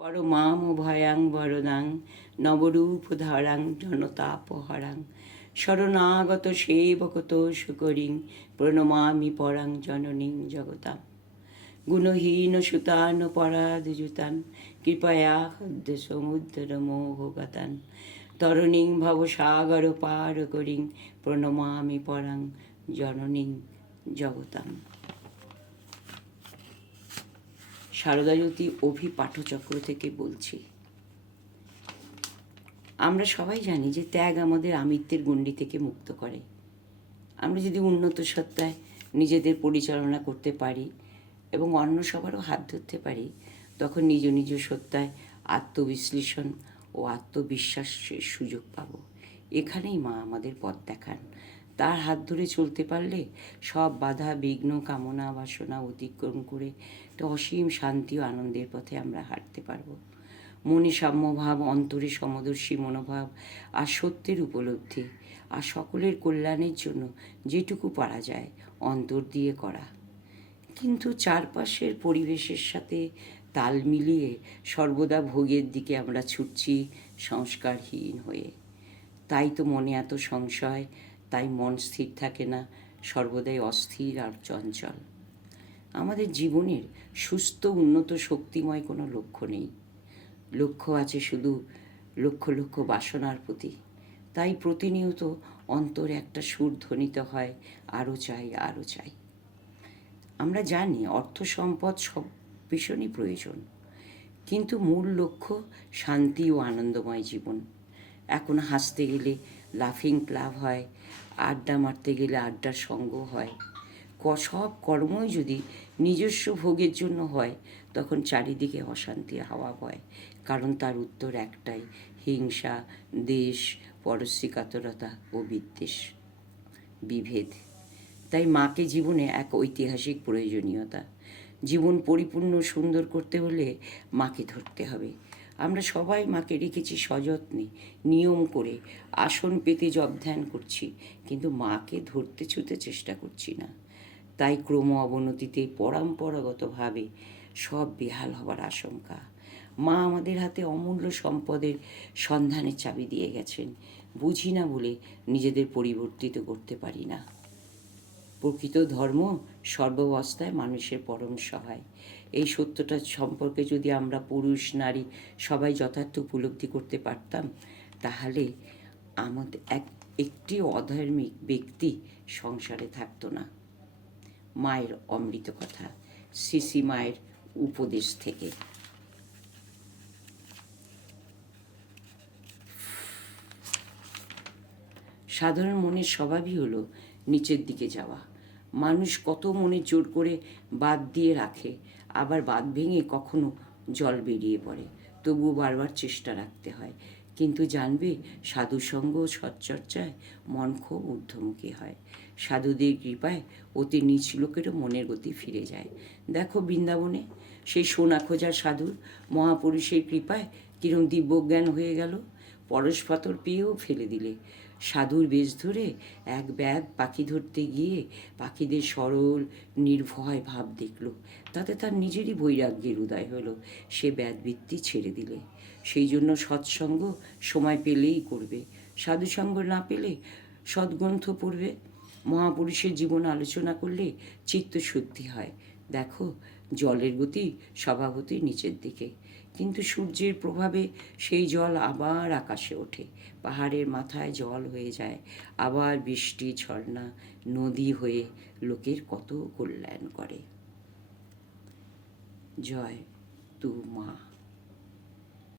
পরমাম ভয়াং বরদাং নবরূপ ধারাং জনতাপহরাং শরণাগত সেবকত সুকরিং প্রণমামি পরাং জননীং জগতাম গুণহীন সুতান পরাধযুতান কৃপয়া হদ্য সমুদ্র মোহগতান তরণীং ভবসাগর পার করিং প্রণমামি পরাং জননীং জগতাম। সারদাজ্যোতি অভি পাঠচক্র থেকে বলছি। আমরা সবাই জানি যে ত্যাগ আমাদের আমিত্বের গণ্ডি থেকে মুক্ত করে। আমরা যদি উন্নত সত্তায় নিজেদের পরিচালনা করতে পারি এবং অন্য সবারও হাত ধরতে পারি, তখন নিজ নিজ সত্তায় আত্মবিশ্লেষণ ও আত্মবিশ্বাসের সুযোগ পাব। এখানেই মা আমাদের পথ দেখান। তার হাত ধরে চলতে পারলে সব বাধা বিঘ্ন কামনা বাসনা অতিক্রম করে একটা অসীম শান্তি ও আনন্দের পথে আমরা হাঁটতে পারবো। মনে সাম্যভাব, অন্তরে সমদর্শী মনোভাব আর সত্যের উপলব্ধি আর সকলের কল্যাণের জন্য যেটুকু পারা যায় অন্তর দিয়ে করা। কিন্তু চারপাশের পরিবেশের সাথে তাল মিলিয়ে সর্বদা ভোগের দিকে আমরা ছুটছি সংস্কারহীন হয়ে। তাই তো মনে এত সংশয়, তাই মন স্থির থাকে না, সর্বদাই অস্থির আর চঞ্চল। আমাদের জীবনের সুস্থ উন্নত শক্তিময় কোনো লক্ষ্য নেই। লক্ষ্য আছে শুধু লক্ষ লক্ষ বাসনার প্রতি। তাই প্রতিনিয়ত অন্তরে একটা সুর ধ্বনিত হয়, আরও চাই আরও চাই। আমরা জানি অর্থ সম্পদ সব ভীষণই প্রয়োজন, কিন্তু মূল লক্ষ্য শান্তি ও আনন্দময় জীবন। এখন হাসতে গেলে লাফিং ক্লাব হয়, আড্ডা মারতে গেলে আড্ডার সঙ্গ হয়। সব কর্মই যদি নিজস্ব ভোগের জন্য হয়, তখন চারিদিকে অশান্তির হাওয়া বয়। কারণ তার উত্তর একটাই, হিংসা, দেশ, পরশ্রীকাতরতা ও বিদ্বেষ, বিভেদ। তাই মাকে জীবনে এক ঐতিহাসিক প্রয়োজনীয়তা। জীবন পরিপূর্ণ সুন্দর করতে হলে মাকে ধরতে হবে। আমরা সবাই মাকে রেখেছি সযত্নে, নিয়ম করে, আসন পেতে জপ ধ্যান করছি, কিন্তু মাকে ধরতে ছুতে চেষ্টা করছি না। তাই ক্রম অবনতিতে পরম্পরাগতভাবে সব বেহাল হবার আশঙ্কা। মা আমাদের হাতে অমূল্য সম্পদের সন্ধানের চাবি দিয়ে গেছেন। বুঝি না বলে নিজেদের পরিবর্তিত করতে পারি না। প্রকৃত ধর্ম সর্বাবস্থায় মানুষের পরম সহায়। এই সত্যটা সম্পর্কে যদি আমরা পুরুষ নারী সবাই যথার্থ উপলব্ধি করতে পারতাম, তাহলে আমাদের একটি অধার্মিক ব্যক্তি সংসারে থাকতো না। মায়ের অমৃত কথা, শ্রী মায়ের উপদেশ থেকে। সাধারণ মনের স্বভাবই হলো নিচের দিকে যাওয়া। মানুষ কত মনে জোর করে বাঁধ দিয়ে রাখে, আবার বাঁধ ভেঙে কখনো জল বেরিয়ে পড়ে, তবুও বারবার চেষ্টা রাখতে হয়। কিন্তু জানবে, সাধুসঙ্গ ও সচ্চর্চায় মন খুব ঊর্ধ্বমুখী হয়। সাধুদের কৃপায় অতি নিচ লোকেরও মনের গতি ফিরে যায়। দেখো বৃন্দাবনে সেই সোনা খোঁজা সাধুর মহাপুরুষের কৃপায় কিরম দিব্যজ্ঞান হয়ে গেল। পরশপাথর পেয়েও ফেলে দিলে। সাধুর বেশ ধরে এক ব্যাধ পাখি ধরতে গিয়ে পাখিদের সরল নির্ভয় ভাব দেখল। তাতে তার নিজেরই বৈরাগ্যের উদয় হলো। সে ব্যাধবৃত্তি ছেড়ে দিলে। সেই জন্য সৎসঙ্গ সময় পেলেই করবে, সাধুসঙ্গ না পেলে সদ্গ্রন্থ পড়বে। মহাপুরুষের জীবন আলোচনা করলে চিত্তশুদ্ধি হয়। দেখো, জলের গতি স্বভাবতই নিচের দিকে, কিন্তু সূর্যের প্রভাবে সেই জল আবার আকাশে ওঠে, পাহাড়ের মাথায় জল হয়ে যায়, আবার বৃষ্টি ঝর্ণা নদী হয়ে লোকের কত কল্যাণ করে। জয় তু মা।